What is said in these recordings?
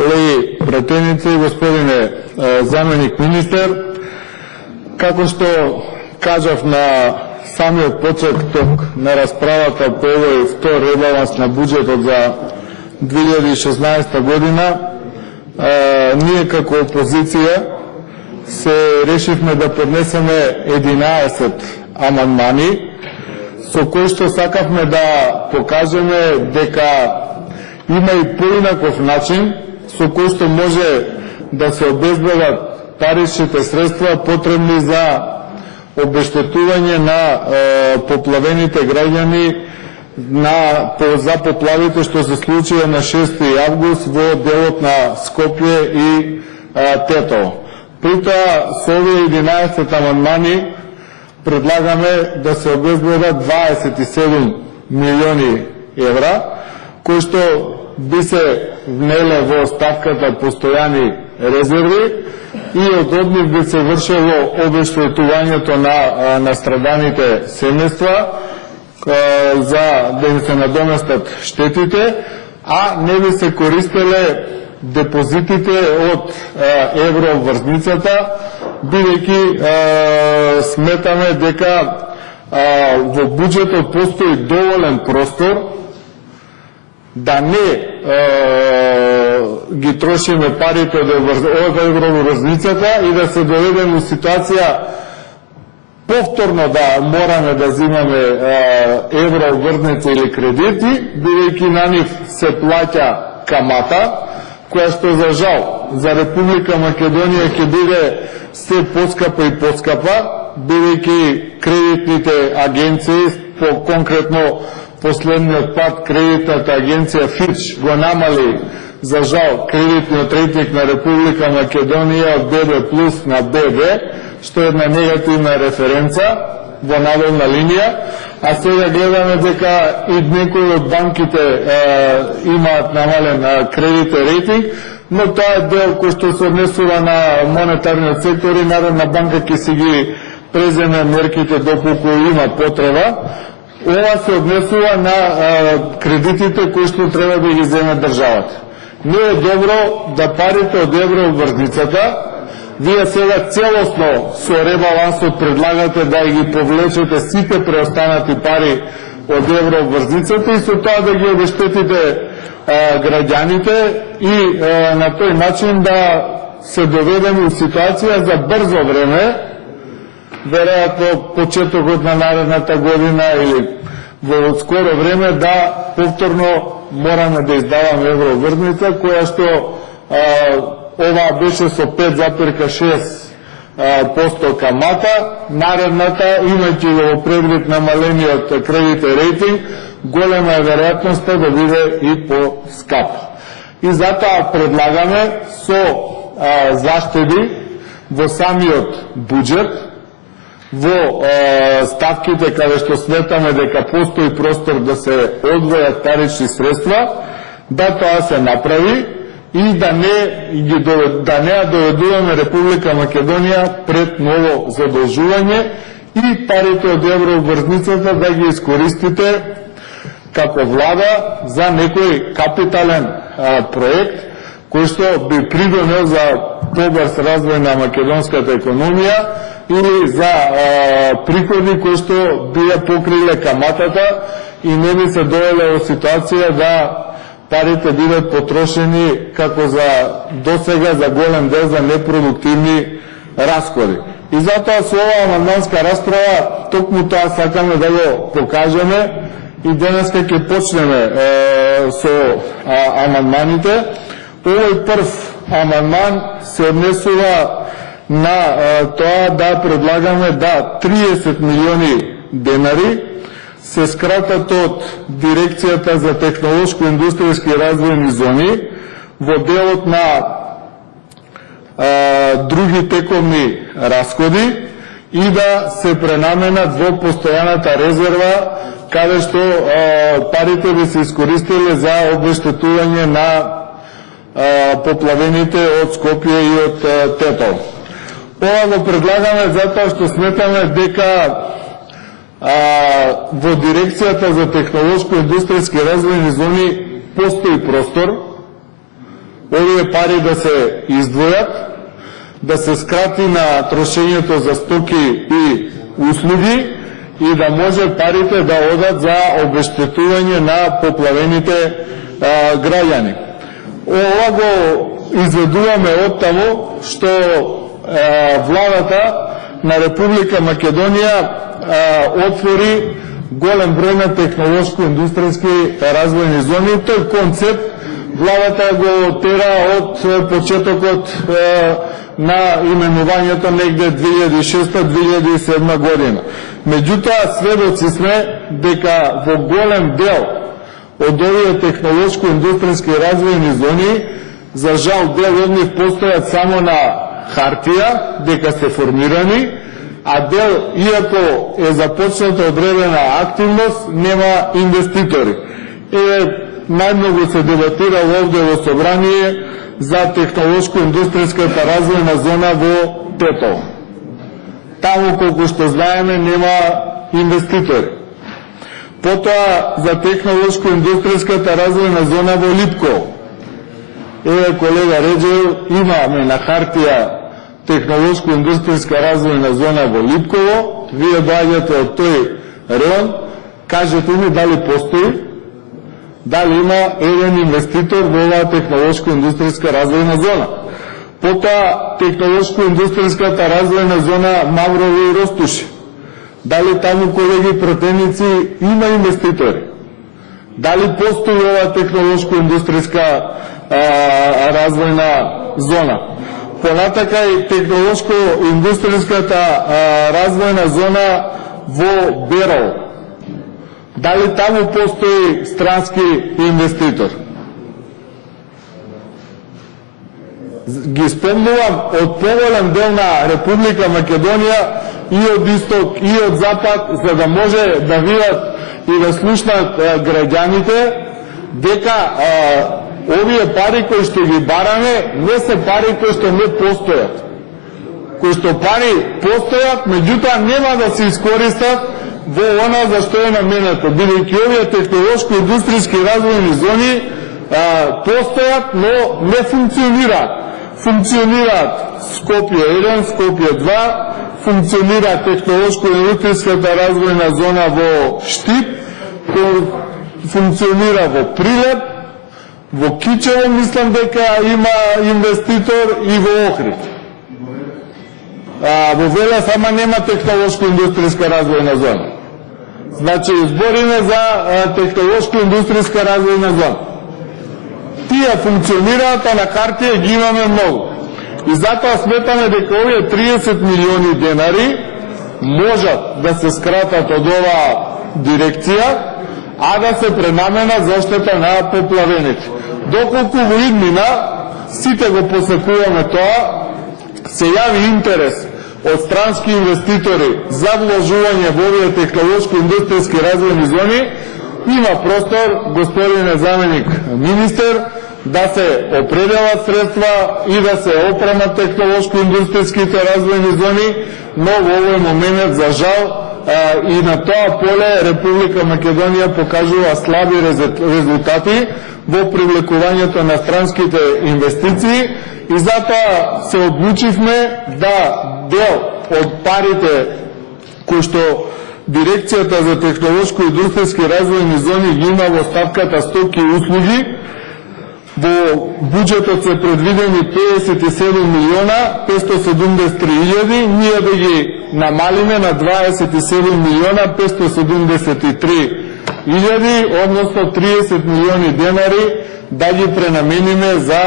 колеги пратеници, господине заменик министер, како што кажав на самиот почеток на расправата по овој втор ребаланс на буџетот за 2016 година, ние како опозиција се решивме да поднесеме 11 амандмани, со кои што сакавме да покажеме дека има и поинаков начин со кој што може да се обезбедат паричните средства потребни за обештетување на поплавените граѓани за поплавите што се случија на 6 август во делот на Скопје и Тетово. При тоа со овие 11 амандмани предлагаме да се обезбедат 27 милиони евра, кои што би се внеле во ставката постојани резерви и од однив би се вршело обештетувањето на настраданите семејства за да им се надоместат штетите, а не би се користеле депозитите од евроврзницата, бидејќи сметаме дека во буџетот постои доволен простор да не ги трошиме парите од евроврзницата и да се доведеме во ситуација повторно да мораме да взимаме евроврзници или кредити, бидејќи на нив се плаќа камата, која што за жал за Република Македонија ќе биде се поскапа и поскапа, бидејќи кредитните агенции, конкретно последниот пат кредитната агенција Фич го намали за жал кредитниот рейтинг на Република Македонија од BB+ на BB, што е една негативна референца во надолна линија, а сега гледаме дека и некои од банките имаат намален кредитен рейтинг, но тоа е дел кој што се однесува на монетарниот сектор и Народна банка ќе си ги преземе мерките доколку има потреба. Ова се однесува на кредитите кои што треба да ги земе државата. Не е добро да парите од евроврзницата, вие сега целосно со ребалансот предлагате да ги повлечете сите преостанати пари од евроврзницата и со тоа да ги обештетите граѓаните и на тој начин да се доведеме во ситуација за брзо време, веројатно почетокот на наредната година или во скоро време да повторно мораме да издаваме евроврзница, која што ова беше со 5,6% камата, наредната, имајќи во предвид намалениот кредитен рейтинг, голема е веројатноста да биде и по-скапа. И затоа предлагаме со заштеди во самиот буџет, во ставките каде што сметаме дека постои простор да се одвојат парични средства, да тоа се направи и да не доведуваме Република Македонија пред ново задолжување и парите од евроврзницата да ги искористите како влада за некој капитален проект кој што би придонел за побрз развој на македонската економија или за приходи кои што би ја покриле каматата и не би се довеле во ситуација да парите бидат потрошени како за досега за голем дел за непродуктивни расходи. И затоа со оваа амандманска расправа токму тоа сакаме да го покажеме и денеска ќе почнеме со амандманите. Овој прв амандман се однесува на тоа да предлагаме да 30 милиони денари се скратат од Дирекцијата за технолошко-индустријски развојни зони во делот на други тековни расходи и да се пренаменат во постојаната резерва каде што парите би се искористиле за обештетување на поплавените од Скопје и од Тетово. Ова го предлагаме затоа што сметаме дека во Дирекцијата за технолошко-индустријски развојни зони постои простор овие пари да се издвојат, да се скрати на трошењето за стоки и услуги и да може парите да одат за обештетување на поплавените граѓани. Ова го изведуваме од таму што владата на Република Македонија отвори голем број на технолошко-индустријски развојни зони. Тој концепт владата го тера од почетокот на именувањето негде 2006-2007 година. Меѓутоа, сведоци сме дека во голем дел од овие технолошко-индустријски развојни зони, за жал дел од нив постојат само на хартија, дека се формирани, а дел, иако е започната одредена активност, нема инвеститори. Најмногу се дебатирало овде во собрание за технолошко-индустријската развојна зона во Тетово. Таму, колку што знаеме, нема инвеститори. Потоа за технолошко-индустријската развојна зона во Липково. Колега Реđев, имаме на хартија технолошко-индустријска развојна зона во Липково. Вие доаѓате од тој район, кажете ми дали постои, дали има еден инвеститор во оваа технолошко-индустријска развојна зона. Потоа технолошко-индустријската развојна зона Маврово и Ростуши. Дали таму, колеги противници, има инвеститори? Дали постои оваа технолошко-индустријска развојна зона? Понатака и технолошко-индустријската развојна зона во Берово. Дали таму постои странски инвеститор? Ги спомнувам од поголем дел на Република Македонија и од исток и од запад, за да може да видат и да слушнат граѓаните дека овие пари кои што ги бараме не се пари кои што не постојат. Кои што пари постојат, меѓутоа нема да се искористат во она за што е наменето, бидејќи овие технолошко-индустријски развојни зони постојат, но не функционираат. Функционираат Скопје 1, Скопје 2, функционира технолошко-индустријската развојна зона во Штип, функционира во Прилеп, во Кичево мислам дека има инвеститор и во Охрид. Во Велес ама нема технолошко-индустријска развојна зона. Значи, збориме за технолошко-индустријска развојна зона. Тие функционираат, а на хартија ги имаме многу. И затоа сметаме дека овие 30 милиони денари можат да се скратат од оваа дирекција, а да се пренамена за оштета на поплавените. Доколку во иднина, сите го посекуваме тоа, се јави интерес од странски инвеститори за вложување во овие технолошко-индустријски развојни зони, има простор, господине заменик министер, да се определат средства и да се опремат технолошко-индустријските развојни зони, но во овој момент, за жал, и на тоа поле Република Македонија покажува слаби резултати во привлекувањето на странските инвестиции и затоа се одлучивме да дел од парите кои што Дирекцијата за технолошко-индустријски развојни зони ги има во ставката стоки и услуги. Во буџетот се предвидени 57 милиона 573 илјади, ние да ги намалиме на 27 милиона 573 илјади, односно 30 милиони денари да ги пренамениме за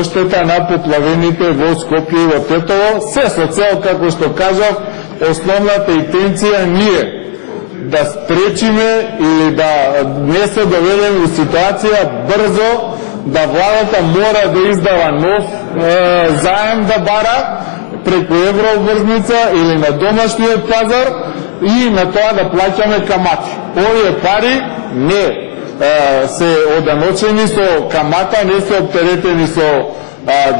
оштета на поплавените во Скопје и во Тетово, се со цел, како што кажав, основната интенција ние да спречиме или да не се доведеме во ситуација брзо да владата мора да издава нов заем да бара преку еврообврзница или на домашниот пазар и на тоа да плаќаме камати. Овие пари не се оданочени со камата, не се оптеретени со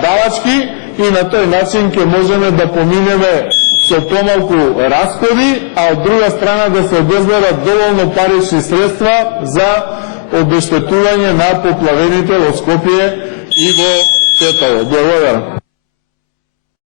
давачки и на тој начин ќе можеме да поминеме со помалку расходи, а од друга страна да се обезбедат доволно парични средства за обештетување на поплавените во Скопје и во Тетово. Благодарам.